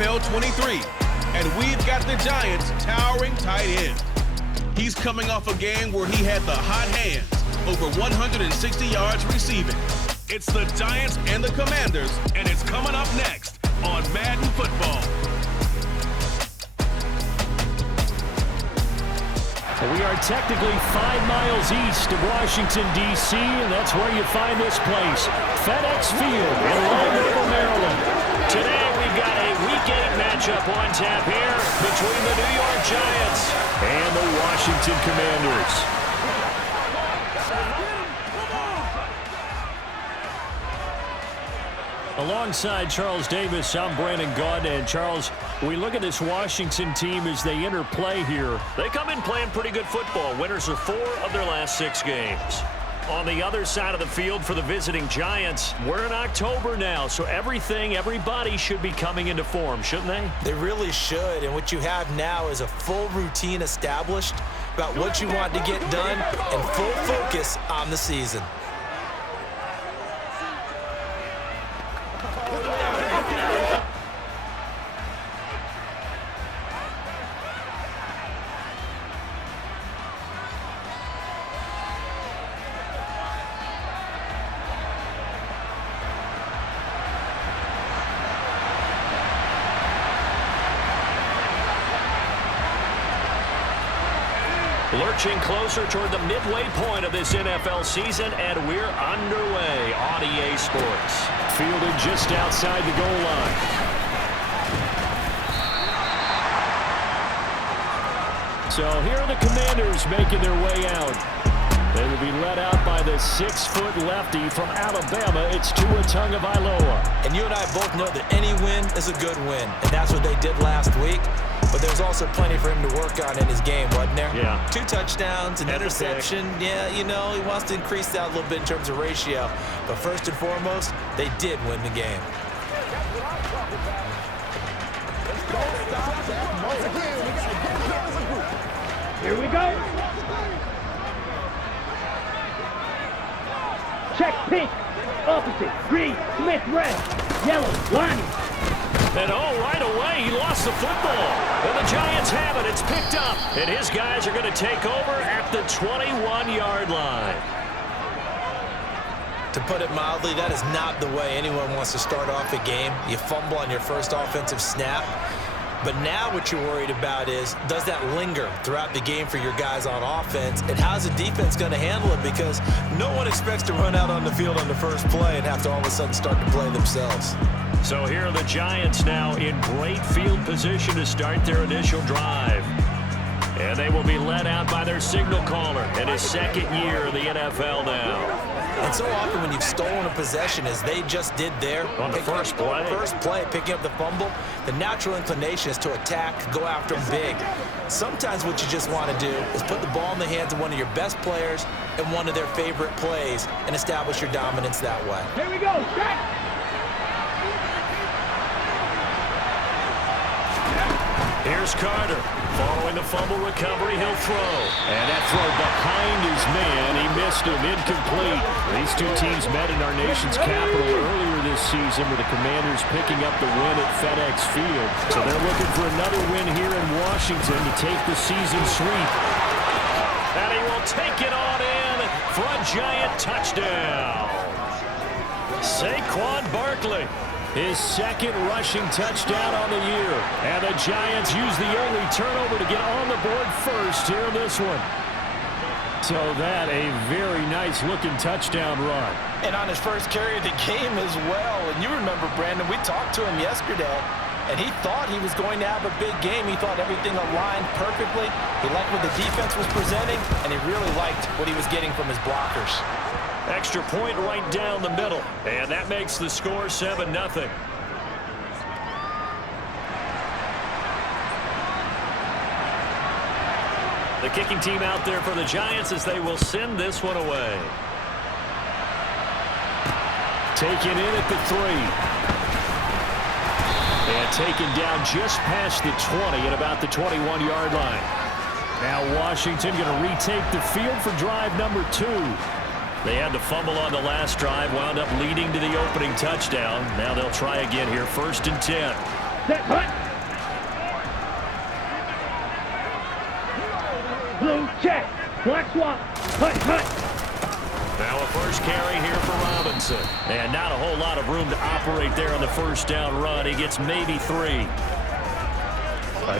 NFL 23. And we've got the Giants' towering tight end. He's coming off a game where he had the hot hands, over 160 yards receiving. It's the Giants and the Commanders, and it's coming up next on Madden Football. We are technically 5 miles east of Washington, D.C., and that's where you find this place, FedEx Field in Landover, Maryland. Today we've got a Week 8 matchup on tap here between the New York Giants and the Washington Commanders. Alongside Charles Davis, I'm Brandon Gaudin. And Charles, we look at this Washington team as they interplay here. They come in playing pretty good football. Winners of 4 of their last 6 games. On the other side of the field for the visiting Giants, we're in October now, so everybody should be coming into form, shouldn't they? They really should, and what you have now is a full routine established about what you want to get done and full focus on the season. Lurching closer toward the midway point of this NFL season, and we're underway on EA Sports. Fielded just outside the goal line. So here are the Commanders making their way out. They will be led out by the 6-foot lefty from Alabama. It's Tua Tagovailoa. And you and I both know that any win is a good win, and that's what they did last week. But there's also plenty for him to work on in his game, wasn't there? Yeah. 2 touchdowns, an interception. Yeah, you know, he wants to increase that a little bit in terms of ratio. But first and foremost, they did win the game. Here we go. Check pink, opposite, green, Smith red, yellow, lining. And right away, he lost the football. And the Giants have it. It's picked up. And his guys are going to take over at the 21-yard line. To put it mildly, that is not the way anyone wants to start off a game. You fumble on your first offensive snap. But now what you're worried about is, does that linger throughout the game for your guys on offense? And how's the defense going to handle it? Because no one expects to run out on the field on the first play and have to all of a sudden start to play themselves. So here are the Giants now in great field position to start their initial drive. And they will be led out by their signal caller in his 2nd year in the NFL now. And so often when you've stolen a possession, as they just did there, on the first play, picking up the fumble, the natural inclination is to attack, go after them big. Sometimes what you just want to do is put the ball in the hands of one of your best players in one of their favorite plays and establish your dominance that way. Here we go, set. Here's Carter. Following the fumble recovery, he'll throw. And that throw behind his man. He missed him. Incomplete. These 2 teams met in our nation's capital earlier this season with the Commanders picking up the win at FedEx Field. So they're looking for another win here in Washington to take the season sweep. And he will take it on in for a Giant touchdown. Saquon Barkley. His 2nd rushing touchdown on the year. And the Giants use the only turnover to get on the board first here in this one. So that a very nice-looking touchdown run. And on his first carry of the game as well. And you remember, Brandon, we talked to him yesterday, and he thought he was going to have a big game. He thought everything aligned perfectly. He liked what the defense was presenting, and he really liked what he was getting from his blockers. Extra point right down the middle. And that makes the score 7-0. The kicking team out there for the Giants as they will send this one away. Taken in at the 3. And taken down just past the 20 at about the 21-yard line. Now Washington going to retake the field for drive number 2. They had the fumble on the last drive, wound up leading to the opening touchdown. Now they'll try again here, 1st and 10. Set, hut. Blue, check. Black swap. Hut, hut. Now a first carry here for Robinson. And not a whole lot of room to operate there on the first down run. He gets maybe 3.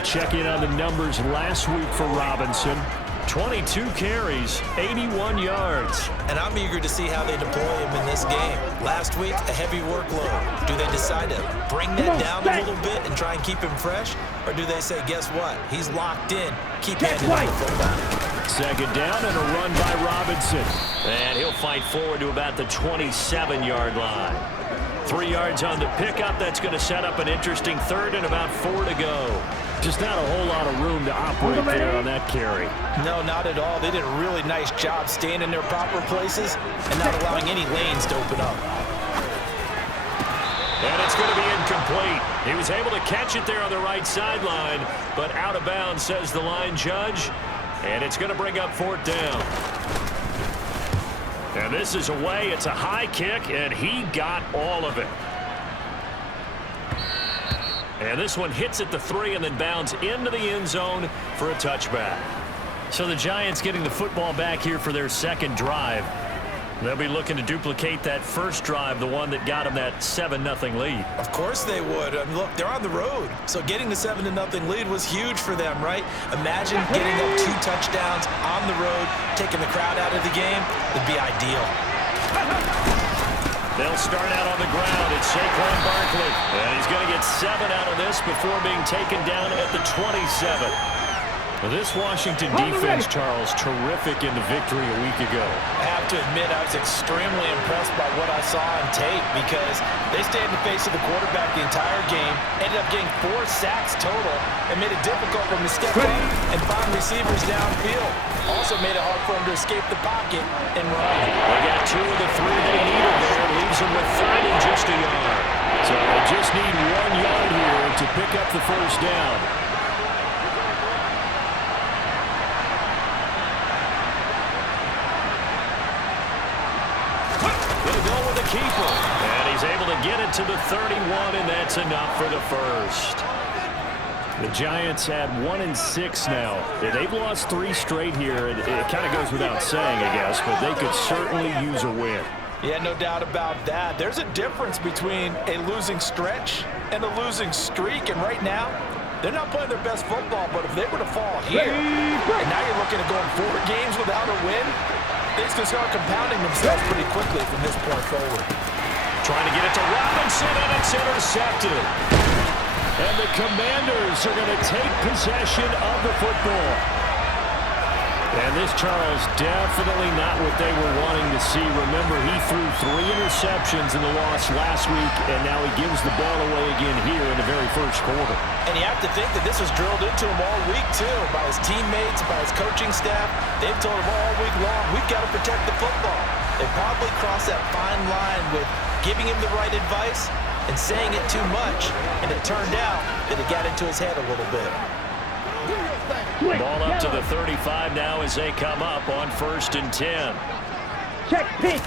Check in on the numbers last week for Robinson. 22 carries, 81 yards. And I'm eager to see how they deploy him in this game. Last week, a heavy workload. Do they decide to bring that down a little bit and try and keep him fresh? Or do they say, guess what? He's locked in. Keep handing him the football. Second down and a run by Robinson. And he'll fight forward to about the 27-yard line. 3 yards on the pickup. That's going to set up an interesting third and about 4 to go. Just not a whole lot of room to operate there on that carry. No, not at all. They did a really nice job staying in their proper places and not allowing any lanes to open up. And it's going to be incomplete. He was able to catch it there on the right sideline, but out of bounds, says the line judge. And it's going to bring up 4th down. And this is away. It's a high kick, and he got all of it. And this one hits at the 3 and then bounds into the end zone for a touchback. So the Giants getting the football back here for their second drive. They'll be looking to duplicate that first drive, the one that got them that 7-0 lead. Of course they would. I mean, look, they're on the road. So getting the 7-0 lead was huge for them, right? Imagine getting up 2 touchdowns on the road, taking the crowd out of the game. It'd be ideal. They'll start out on the ground. It's Saquon Barkley. And he's going to get 7 out of this before being taken down at the 27. Well, this Washington defense, Charles, terrific in the victory a week ago. I have to admit, I was extremely impressed by what I saw on tape because they stayed in the face of the quarterback the entire game, ended up getting 4 sacks total, and made it difficult for him to step up and find receivers downfield. Also made it hard for him to escape the pocket and run. They got 2 of the 3 they needed there. Leaves them with 3rd and just a yard. So they just need 1 yard here to pick up the first down. Keeper. And he's able to get it to the 31, and that's enough for the first. The Giants had 1-6 now. They've lost 3 straight here. It kind of goes without saying, I guess, but they could certainly use a win. Yeah, no doubt about that. There's a difference between a losing stretch and a losing streak, and right now, they're not playing their best football, but if they were to fall here, and now you're looking at going 4 games without a win, things can start compounding themselves pretty quickly from this point forward. Trying to get it to Robinson, and it's intercepted. And the Commanders are going to take possession of the football. And this, Charles, definitely not what they were wanting to see. Remember, he threw 3 interceptions in the loss last week, and now he gives the ball away again here in the very first quarter. And you have to think that this was drilled into him all week, too, by his teammates, by his coaching staff. They've told him all week long, we've got to protect the football. They probably crossed that fine line with giving him the right advice and saying it too much, and it turned out that it got into his head a little bit. Ball up to the 35 now as they come up on 1st and 10. Check pitch.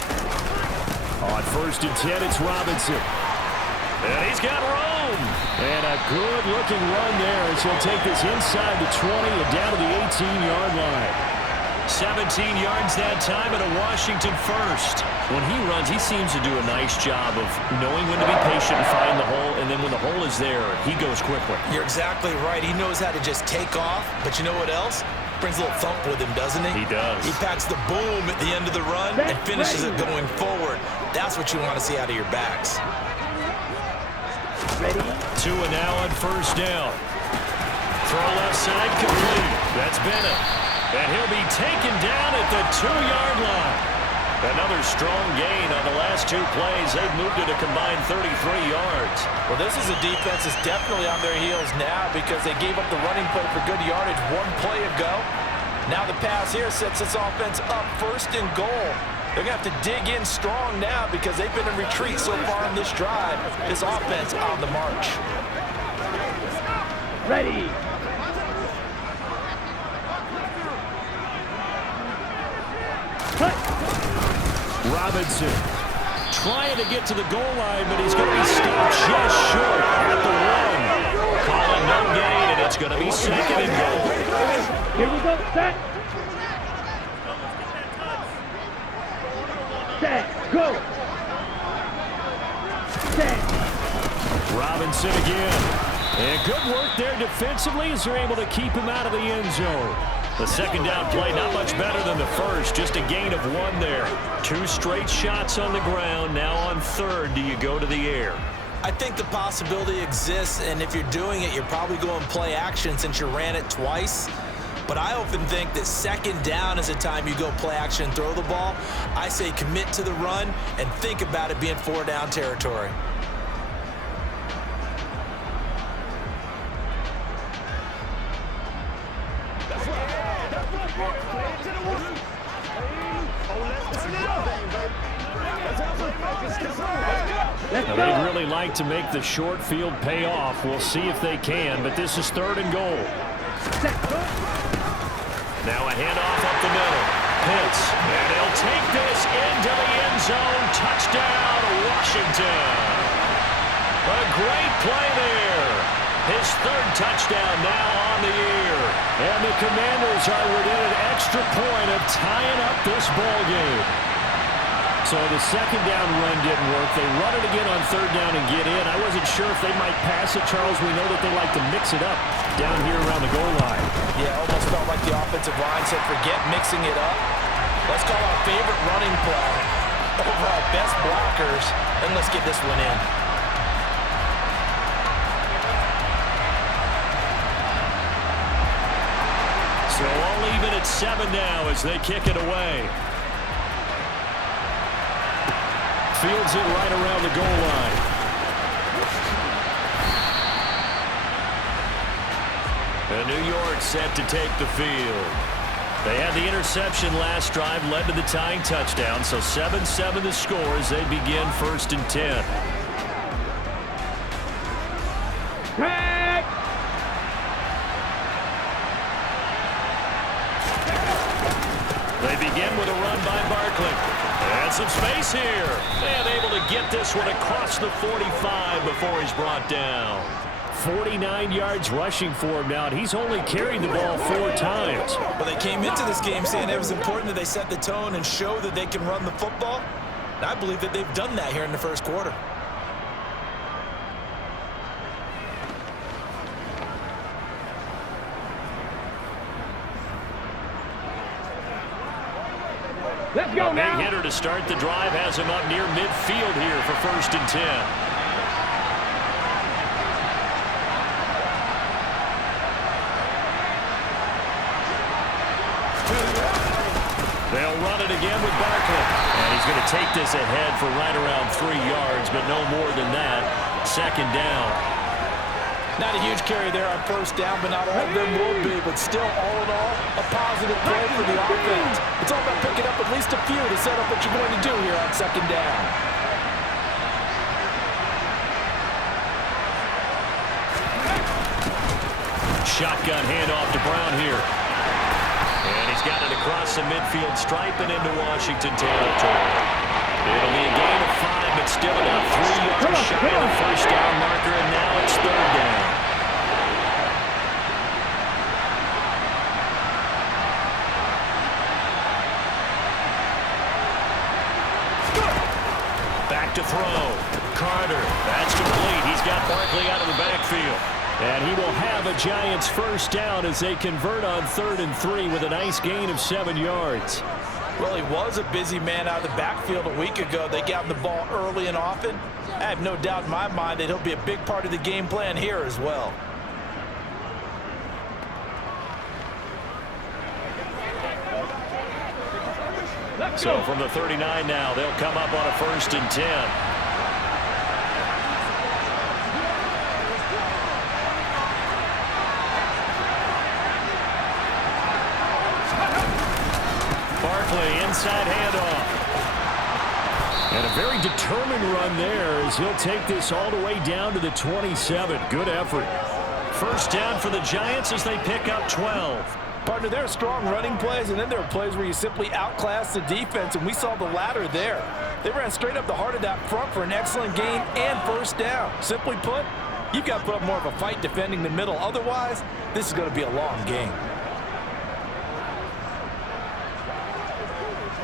On 1st and 10, it's Robinson. And he's got room. And a good-looking run there as he'll take this inside the 20 and down to the 18-yard line. 17 yards that time and a Washington first. When he runs, he seems to do a nice job of knowing when to be patient and find the hole, and then when the hole is there, he goes quickly. You're exactly right. He knows how to just take off, but you know what else? Brings a little thump with him, doesn't he? He does. He packs the boom at the end of the run and finishes it going forward. That's what you want to see out of your backs. Ready? 2 and now on 1st down. Throw left side complete. That's Bennett. And he'll be taken down at the 2-yard line. Another strong gain on the last 2 plays. They've moved it a combined 33 yards. Well, this is a defense that's definitely on their heels now because they gave up the running play for good yardage 1 play ago. Now the pass here sets this offense up 1st and goal. They're going to have to dig in strong now because they've been in retreat so far in this drive. This offense on the march. Ready. Robinson trying to get to the goal line, but he's going to be stopped just short at the 1. calling no gain, and it's going to be second and goal. Here we go. Set. Set. Go. Set. Robinson again. And good work there defensively as they're able to keep him out of the end zone. The second down play not much better than the first, just a gain of 1 there. 2 straight shots on the ground. Now on third, do you go to the air? I think the possibility exists, and if you're doing it, you're probably going play action since you ran it twice. But I often think that second down is a time you go play action and throw the ball. I say commit to the run and think about it being 4-down territory. Now, they'd really like to make the short field pay off. We'll see if they can, but this is third and goal. Now a handoff up the middle. Pitts, and they'll take this into the end zone. Touchdown, Washington. A great play there. His third touchdown now on the year. And the Commanders are within an extra point of tying up this ball game. So the second down run didn't work. They run it again on third down and get in. I wasn't sure if they might pass it, Charles. We know that they like to mix it up down here around the goal line. Yeah, almost felt like the offensive line said, forget mixing it up. Let's call our favorite running play over our best blockers, and let's get this one in. So all even at 7 now as they kick it away. Fields it right around the goal line. And New York set to take the field. They had the interception last drive, led to the tying touchdown, so 7-7 the score as they begin 1st and 10. Tag. They begin with a run by Barkley. And some space here. And able to get this one across the 45 before he's brought down. 49 yards rushing for him now. He's only carried the ball 4 times. But they came into this game saying it was important that they set the tone and show that they can run the football. And I believe that they've done that here in the first quarter. Let's go now. Big hitter to start the drive has him up near midfield here for 1st and 10. They'll run it again with Barkley. And he's going to take this ahead for right around 3 yards, but no more than that. 2nd down. Not a huge carry there on 1st down, but not all of them will be. But still, all in all, a positive play for the offense. It's all about picking up at least a few to set up what you're going to do here on 2nd down. Shotgun handoff to Brown here. And he's got it across the midfield stripe and into Washington territory. It'll be a gain of 5, but still about 3 yards shy of the 1st down marker, and now it's 3rd down. Back to throw. Carter, that's complete. He's got Barkley out of the backfield. And he will have a Giants 1st down as they convert on 3rd and 3 with a nice gain of 7 yards. Well, he was a busy man out of the backfield a week ago. They got him the ball early and often. I have no doubt in my mind that he'll be a big part of the game plan here as well. So from the 39 now, they'll come up on a 1st and 10. Barkley, inside handoff. And a very determined run there as he'll take this all the way down to the 27. Good effort. 1st down for the Giants as they pick up 12. Partner, there are strong running plays, and then there are plays where you simply outclass the defense, and we saw the latter there. They ran straight up the heart of that front for an excellent gain and 1st down. Simply put, You've got to put up more of a fight defending the middle. Otherwise, this is going to be a long game.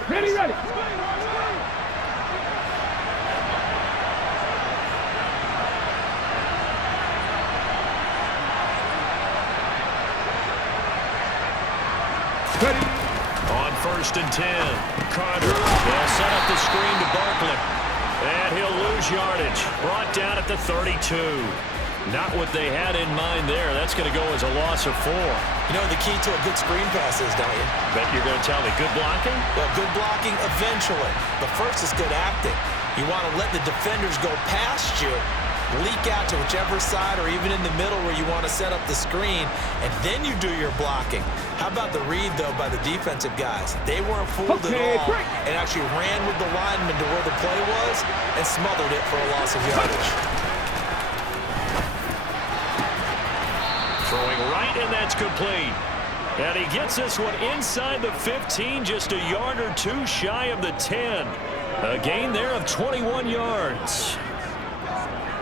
Ready, ready. On 1st and 10, Carter will set up the screen to Barkley. And he'll lose yardage. Brought down at the 32. Not what they had in mind there. That's going to go as a loss of 4. You know the key to a good screen pass is, don't you? Bet you're going to tell me good blocking? Well, good blocking eventually. But first is good acting. You want to let the defenders go past you, leak out to whichever side or even in the middle where you want to set up the screen, and then you do your blocking. How about the read, though, by the defensive guys? They weren't fooled at all and actually ran with the lineman to where the play was and smothered it for a loss of yardage. Throwing right, and that's complete. And he gets this one inside the 15, just a yard or 2 shy of the 10. A gain there of 21 yards.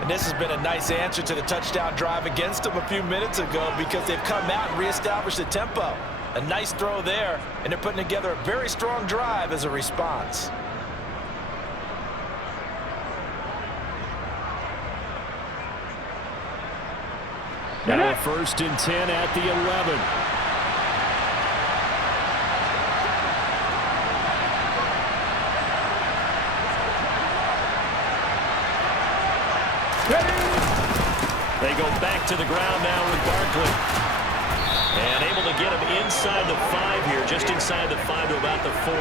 And this has been a nice answer to the touchdown drive against them a few minutes ago because they've come out and reestablished the tempo. A nice throw there, and they're putting together a very strong drive as a response. Now 1st and 10 at the 11. They go back to the ground now with Barkley. And able to get him inside the 5 here, just inside the 5 to about the 4.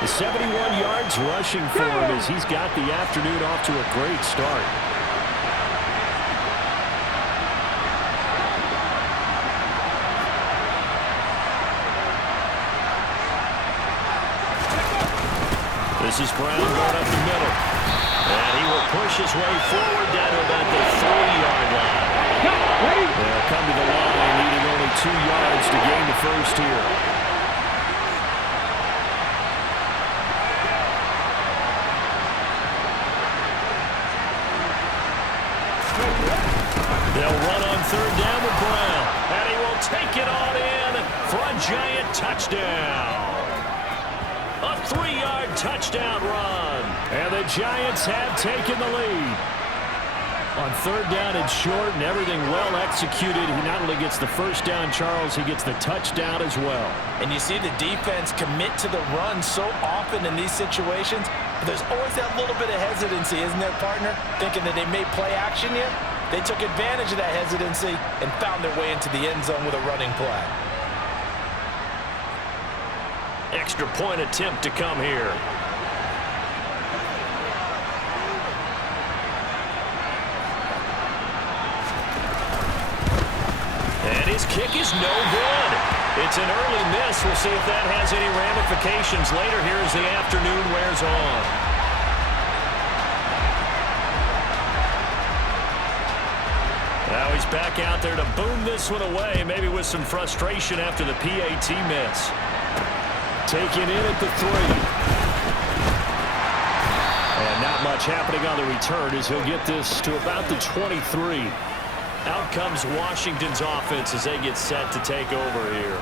The 71 yards rushing for him as he's got the afternoon off to a great start. This is Brown going up the middle. And he will push his way forward down to about the 3-yard line. They'll come to the line, needing only 2 yards to gain the first here. They'll run on 3rd down with Brown. And he will take it on in for a giant touchdown. A 3-yard touchdown run. And the Giants have taken the lead. On 3rd down and short and everything well executed, he not only gets the first down, Charles, he gets the touchdown as well. And you see the defense commit to the run so often in these situations, but there's always that little bit of hesitancy, isn't there, partner? Thinking that they may play action you. They took advantage of that hesitancy and found their way into the end zone with a running play. Extra point attempt to come here. And his kick is no good. It's an early miss. We'll see if that has any ramifications later here as the afternoon wears on. Now he's back out there to boom this one away, maybe with some frustration after the PAT miss. Taken in at the 3. And not much happening on the return as he'll get this to about the 23. Out comes Washington's offense as they get set to take over here.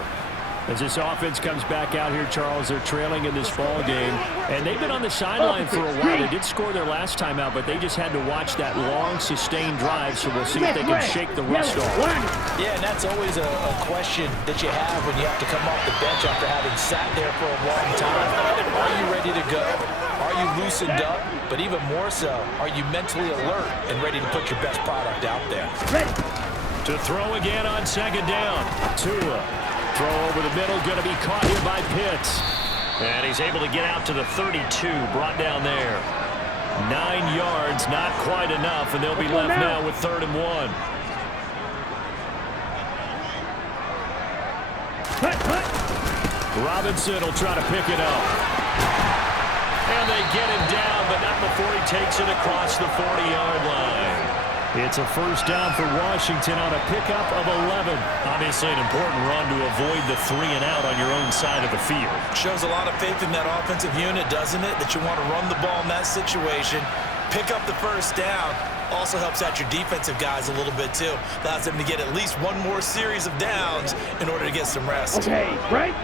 As this offense comes back out here, Charles, they're trailing in this ball game. And they've been on the sideline for a while. They did score their last time out, but they just had to watch that long, sustained drive, so we'll see if they can shake the rust off. Yeah, and that's always a question that you have when you have to come off the bench after having sat there for a long time. Are you ready to go? Are you loosened up? But even more so, are you mentally alert and ready to put your best product out there? To throw again on 2nd down. Tua. Throw over the middle, going to be caught here by Pitts. And he's able to get out to the 32, brought down there. 9 yards, not quite enough, and they'll be left now with 3rd and 1. Robinson will try to pick it up. And they get him down, but not before he takes it across the 40-yard line. It's a first down for Washington on a pickup of 11. Obviously an important run to avoid the 3-and-out on your own side of the field. Shows a lot of faith in that offensive unit, doesn't it? That you want to run the ball in that situation, pick up the first down, Also helps out your defensive guys a little bit, too. Allows them to get at least one more series of downs in order to get some rest. Okay, right?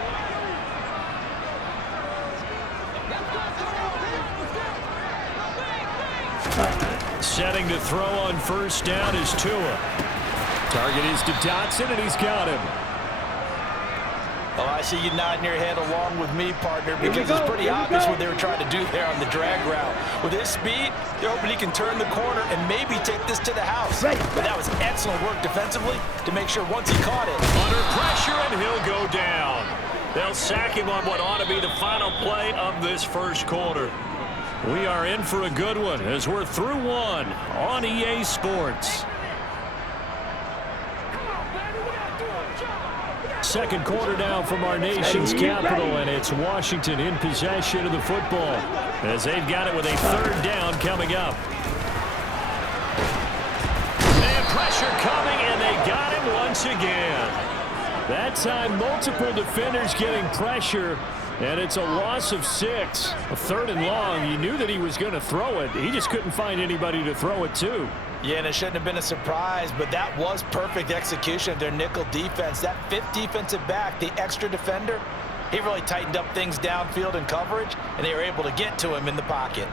Setting to throw on first down is Tua. Target is to Dotson, and he's got him. Oh, I see you nodding your head along with me, partner, because it's pretty obvious what they were trying to do there on the drag route. With his speed, they're hoping he can turn the corner and maybe take this to the house. But that was excellent work defensively to make sure once he caught it. Under pressure, and he'll go down. They'll sack him on what ought to be the final play of this first quarter. We are in for a good one as we're through one on EA Sports. Second quarter now from our nation's capital, and it's Washington in possession of the football as they've got it with a third down coming up. They have pressure coming, and they got him once again. That time, multiple defenders getting pressure, and it's a loss of 6. A third and long. You knew that he was going to throw it. He just couldn't find anybody to throw it to. Yeah, and it shouldn't have been a surprise, but that was perfect execution of their nickel defense. That fifth defensive back, the extra defender, he really tightened up things downfield in coverage, and they were able to get to him in the pocket.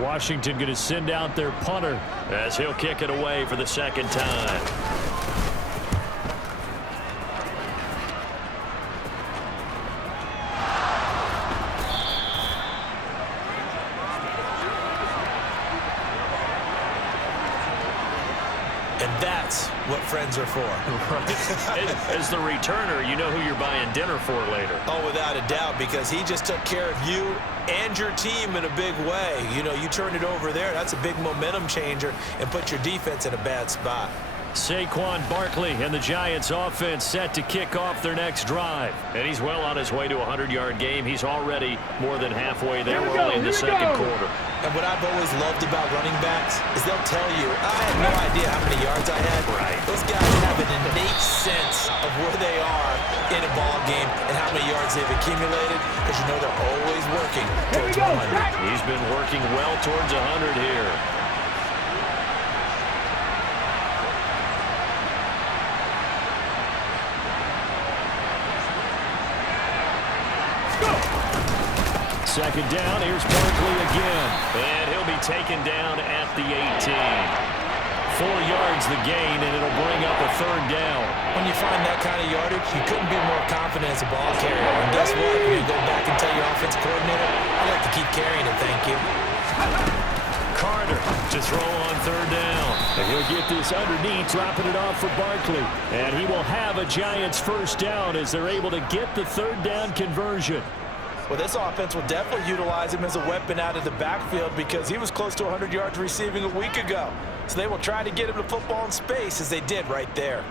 Washington going to send out their punter as he'll kick it away for the second time. And that's what friends are for. Right. As the returner, you know who you're buying dinner for later. Oh, without a doubt, because he just took care of you and your team in a big way. You know, you turn it over there, that's a big momentum changer and put your defense in a bad spot. Saquon Barkley and the Giants offense set to kick off their next drive. And he's well on his way to a 100-yard game. He's already more than halfway there. We're only in the second quarter. And what I've always loved about running backs is they'll tell you, I had no idea how many yards I had. Right. Those guys have an innate sense of where they are in a ball game and how many yards they've accumulated, because you know they're always working towards 100. He's been working well towards 100 here. Second down, here's Barkley again. And he'll be taken down at the 18. 4 yards the gain, and it'll bring up a third down. When you find that kind of yardage, you couldn't be more confident as a ball carrier. And guess what? When you go back and tell your offensive coordinator, I'd like to keep carrying it, thank you. Carter to throw on third down. And he'll get this underneath, dropping it off for Barkley. And he will have a Giants first down as they're able to get the third down conversion. Well, this offense will definitely utilize him as a weapon out of the backfield because he was close to 100 yards receiving a week ago. So they will try to get him to football in space as they did right there.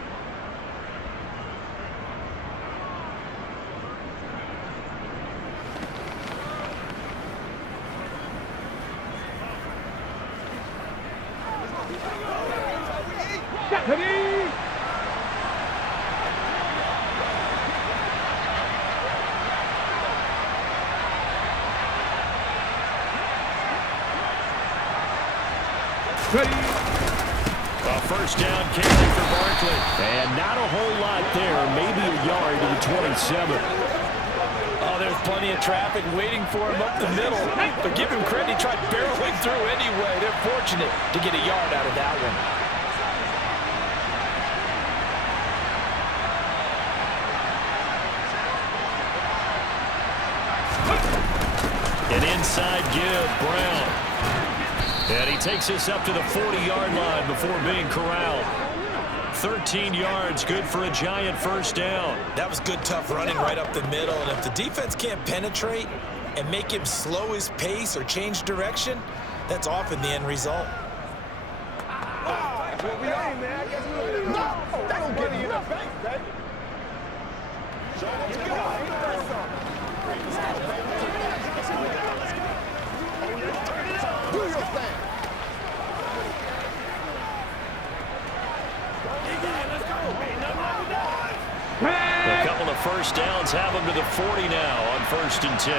A first down carry for Barkley. And not a whole lot there, maybe a yard to the 27. Oh, there's plenty of traffic waiting for him up the middle. But give him credit, he tried barreling through anyway. They're fortunate to get a yard out of that one. An inside give, Brown. And he takes us up to the 40-yard line before being corralled. 13 yards, good for a Giant first down. That was good, tough running right up the middle. And if the defense can't penetrate and make him slow his pace or change direction, that's often the end result. A couple of first downs have them to the 40 now on 1st and 10.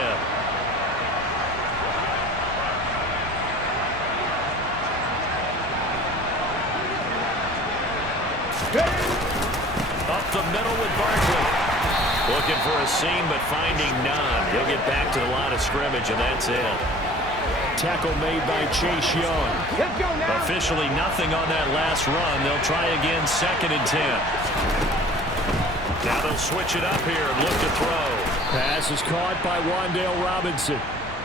Up the middle with Barkley. Looking for a seam, but finding none. He'll get back to the line of scrimmage, and that's it. Tackle made by Chase Young. Officially nothing on that last run. They'll try again, 2nd and 10. Now they'll switch it up here and look to throw. Pass is caught by Wan'Dale Robinson.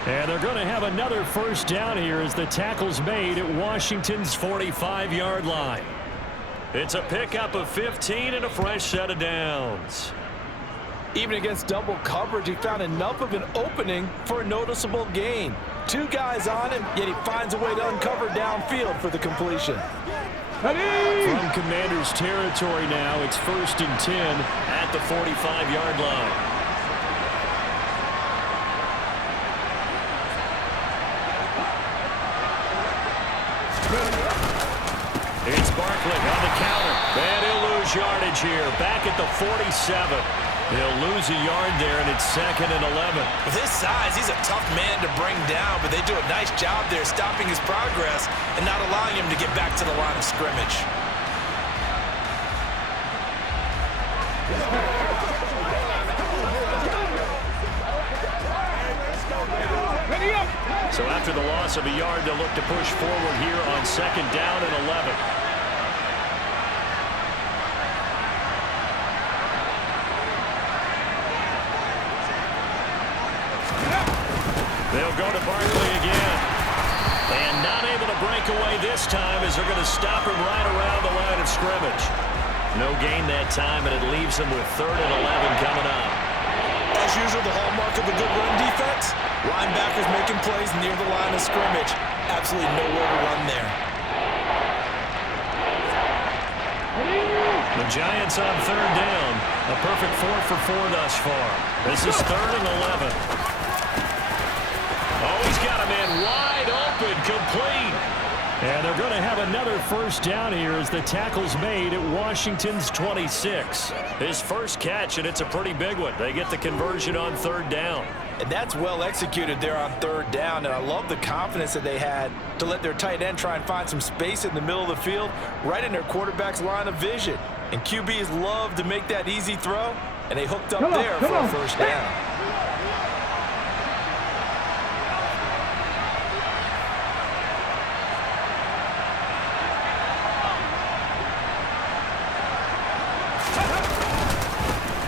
And they're going to have another first down here as the tackle's made at Washington's 45-yard line. It's a pickup of 15 and a fresh set of downs. Even against double coverage, he found enough of an opening for a noticeable gain. 2 guys on him, yet he finds a way to uncover downfield for the completion. From Commander's territory now, it's 1st and 10 at the 45-yard line. It's Barkley on the counter. And he'll lose yardage here. Back at the 47. He'll lose a yard there, and it's 2nd and 11. With his size, he's a tough man to bring down, but they do a nice job there stopping his progress and not allowing him to get back to the line of scrimmage. So after the loss of a yard, they'll look to push forward here on 2nd down and 11. They'll go to Barkley again. And not able to break away this time as they're going to stop him right around the line of scrimmage. No gain that time, and it leaves them with 3rd and 11 coming up. As usual, the hallmark of a good run defense, linebackers making plays near the line of scrimmage. Absolutely nowhere to run there. The Giants on 3rd down. A perfect 4 for 4 thus far. This is 3rd and 11. Oh, he's got a man wide open, complete. And they're going to have another first down here as the tackle's made at Washington's 26. His first catch, and it's a pretty big one. They get the conversion on 3rd down. And that's well executed there on 3rd down, and I love the confidence that they had to let their tight end try and find some space in the middle of the field, right in their quarterback's line of vision. And QBs love to make that easy throw, and they hooked up there for a first down.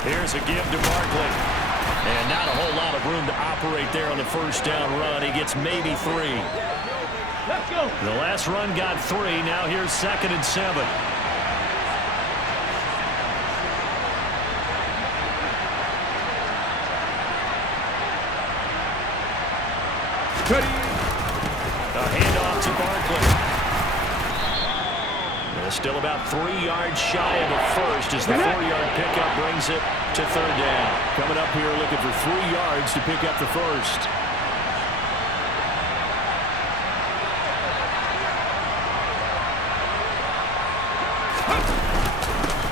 Here's a give to Barkley. And not a whole lot of room to operate there on the first down run. He gets maybe 3. Let's go. The last run got 3. Now here's 2nd and 7. A handoff to Barkley. Still about 3 yards shy of a first as the 4-yard pickup brings it to 3rd down. Coming up here looking for 3 yards to pick up the first.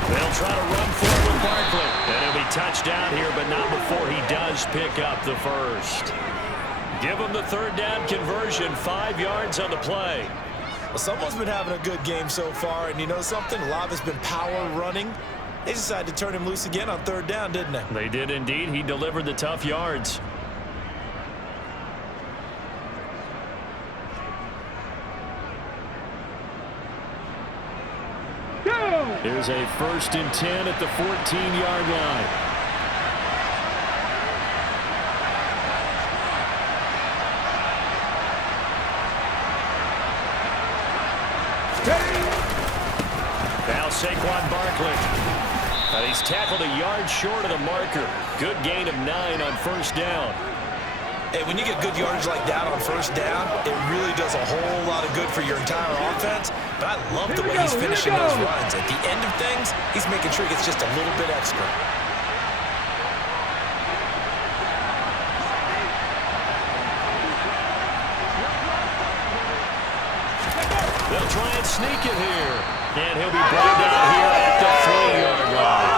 They'll try to run forward with Barkley. And he'll be touchdown here, but not before he does pick up the first. Give him the 3rd down conversion, 5 yards on the play. Well, someone's been having a good game so far, and you know something? A lot has been power running. They decided to turn him loose again on 3rd down, didn't they? They did indeed. He delivered the tough yards. Here's a 1st and 10 at the 14-yard line. Now Saquon Barkley. And he's tackled a yard short of the marker. Good gain of 9 on 1st down. Hey, when you get good yardage like that on 1st down, it really does a whole lot of good for your entire offense. But I love the way he's finishing those runs. At the end of things, he's making sure he gets just a little bit extra. They'll try and sneak it here. And he'll be brought down here at the 3-yard line.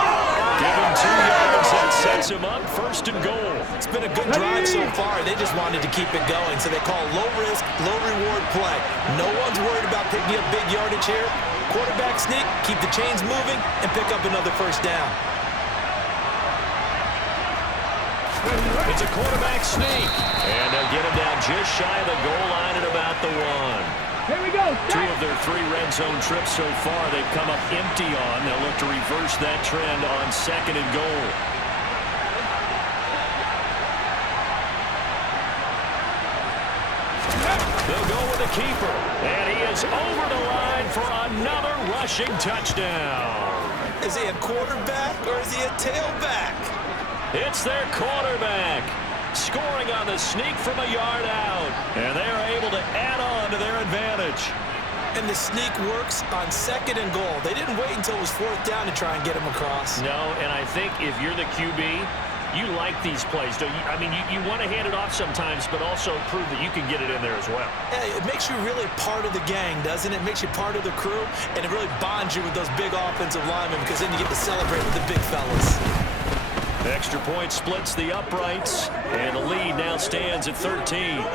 Give him 2 yards. That sets sets him up 1st and goal. It's been a good drive so far. They just wanted to keep it going, so they call low-risk, low-reward play. No one's worried about picking up big yardage here. Quarterback sneak, keep the chains moving, and pick up another 1st down. It's a quarterback sneak, and they'll get him down just shy of the goal line at about the 1. Here we go. 2 of their 3 red zone trips so far they've come up empty on. They'll look to reverse that trend on 2nd and goal. They'll go with the keeper, and he is over the line for another rushing touchdown. Is he a quarterback or is he a tailback? It's their quarterback, scoring on the sneak from a yard out, and they are able to add on to their advantage. And the sneak works on 2nd and goal. They didn't wait until it was 4th down to try and get him across. No, and I think if you're the QB, you like these plays, don't you? I mean, you want to hand it off sometimes, but also prove that you can get it in there as well. Yeah, it makes you really part of the gang, doesn't it? It makes you part of the crew, and it really bonds you with those big offensive linemen because then you get to celebrate with the big fellas. Extra point splits the uprights, and the lead now stands at 13.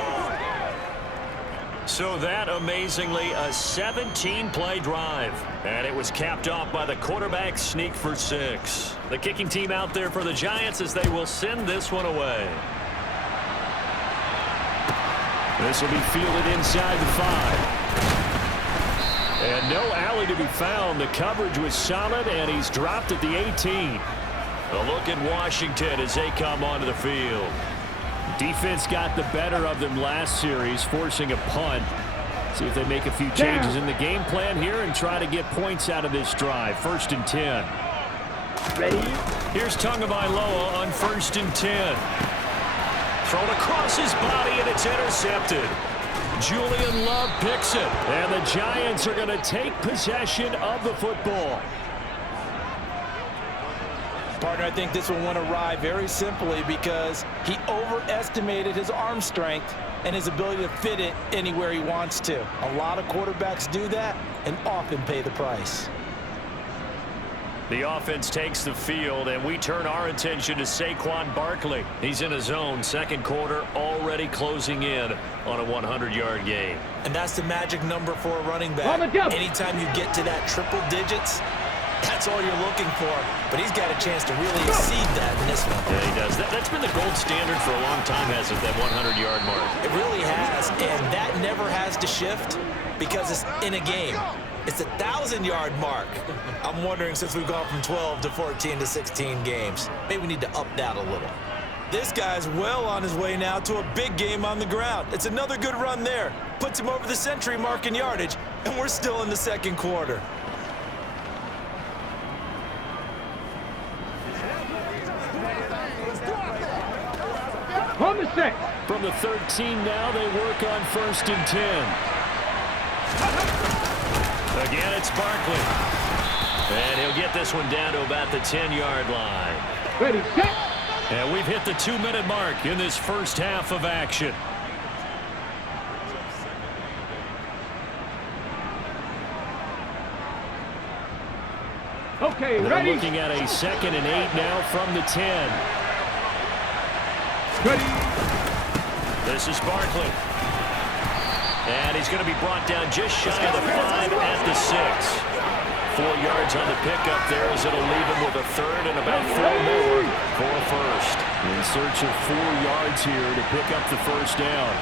So that, amazingly, a 17-play drive. And it was capped off by the quarterback sneak for 6. The kicking team out there for the Giants as they will send this one away. This will be fielded inside the 5. And no alley to be found. The coverage was solid, and he's dropped at the 18. A look at Washington as they come onto the field. Defense got the better of them last series, forcing a punt. See if they make a few changes in the game plan here and try to get points out of this drive. 1st and 10. Ready? Here's Tagovailoa on 1st and 10. Thrown across his body, and it's intercepted. Julian Love picks it, and the Giants are going to take possession of the football. Partner, I think this one went awry very simply because he overestimated his arm strength and his ability to fit it anywhere he wants to. A lot of quarterbacks do that and often pay the price. The offense takes the field, and we turn our attention to Saquon Barkley. He's in his zone, 2nd quarter, already closing in on a 100-yard game. And that's the magic number for a running back. Anytime you get to that triple digits, that's all you're looking for. But he's got a chance to really exceed that in this one. Yeah, he does. That's been the gold standard for a long time, hasn't it, that 100-yard mark? It really has, and that never has to shift because it's in a game. It's a 1,000-yard mark. I'm wondering, since we've gone from 12 to 14 to 16 games, maybe we need to up that a little. This guy's well on his way now to a big game on the ground. It's another good run there. Puts him over the century mark in yardage, and we're still in the 2nd quarter. On the 6. From the 13 now, they work on 1st and 10. Again, it's Barkley. And he'll get this one down to about the 10-yard line. Ready, set. And we've hit the 2-minute mark in this first half of action. Okay, They're ready. looking at a 2nd and 8 now from the 10. Ready. This is Barkley. And he's going to be brought down just shy of the 5 at the 6. 4 yards on the pickup there as it'll leave him with a 3rd and about 4 more for a 1st. In search of 4 yards here to pick up the 1st down.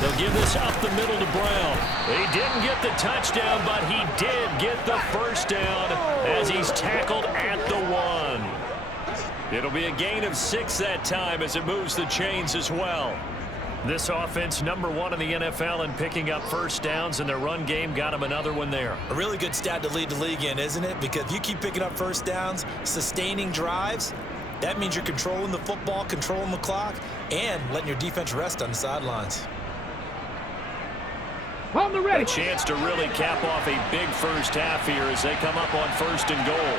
They'll give this up the middle to Brown. He didn't get the touchdown, but he did get the 1st down as he's tackled at the 1. It'll be a gain of 6 that time as it moves the chains as well. This offense, #1 in the NFL in picking up 1st downs, and their run game got him another one there. A really good stat to lead the league in, isn't it? Because if you keep picking up 1st downs, sustaining drives, that means you're controlling the football, controlling the clock, and letting your defense rest on the sidelines. On the ready. A chance to really cap off a big first half here as they come up on 1st and goal.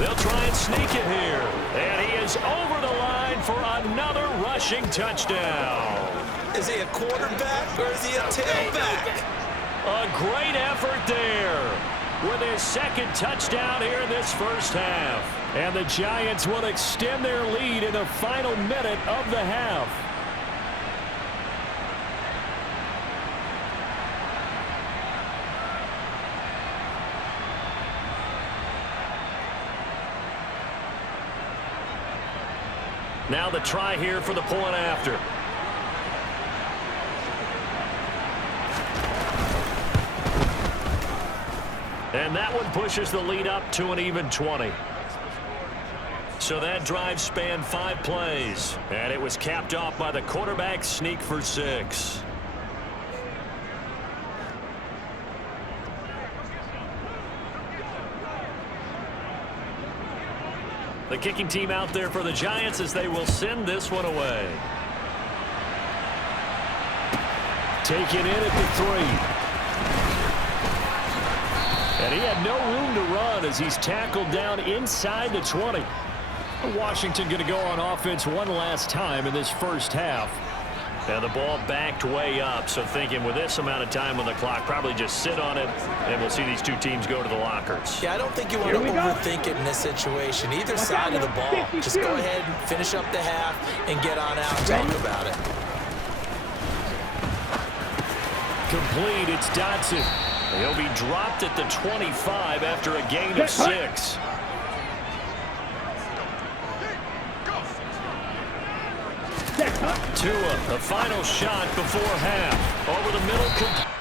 They'll try and sneak it here. And he is over the line for another rushing touchdown. Is he a quarterback or is he a tailback? A great effort there with his 2nd touchdown here in this first half. And the Giants will extend their lead in the final minute of the half. Now the try here for the point after. And that one pushes the lead up to an even 20. So that drive spanned 5 plays. And it was capped off by the quarterback sneak for 6. The kicking team out there for the Giants as they will send this one away. Taken in at the 3. And he had no room to run as he's tackled down inside the 20. Washington going to go on offense one last time in this first half. And the ball backed way up, so thinking with this amount of time on the clock, probably just sit on it, and we'll see these two teams go to the lockers. Yeah, I don't think you want to overthink it in this situation. Either side of the ball. Just go ahead and finish up the half and get on out and talk about it. Complete, it's Dotson. He'll be dropped at the 25 after a gain of 6. Tua, the final shot before half. Over the middle.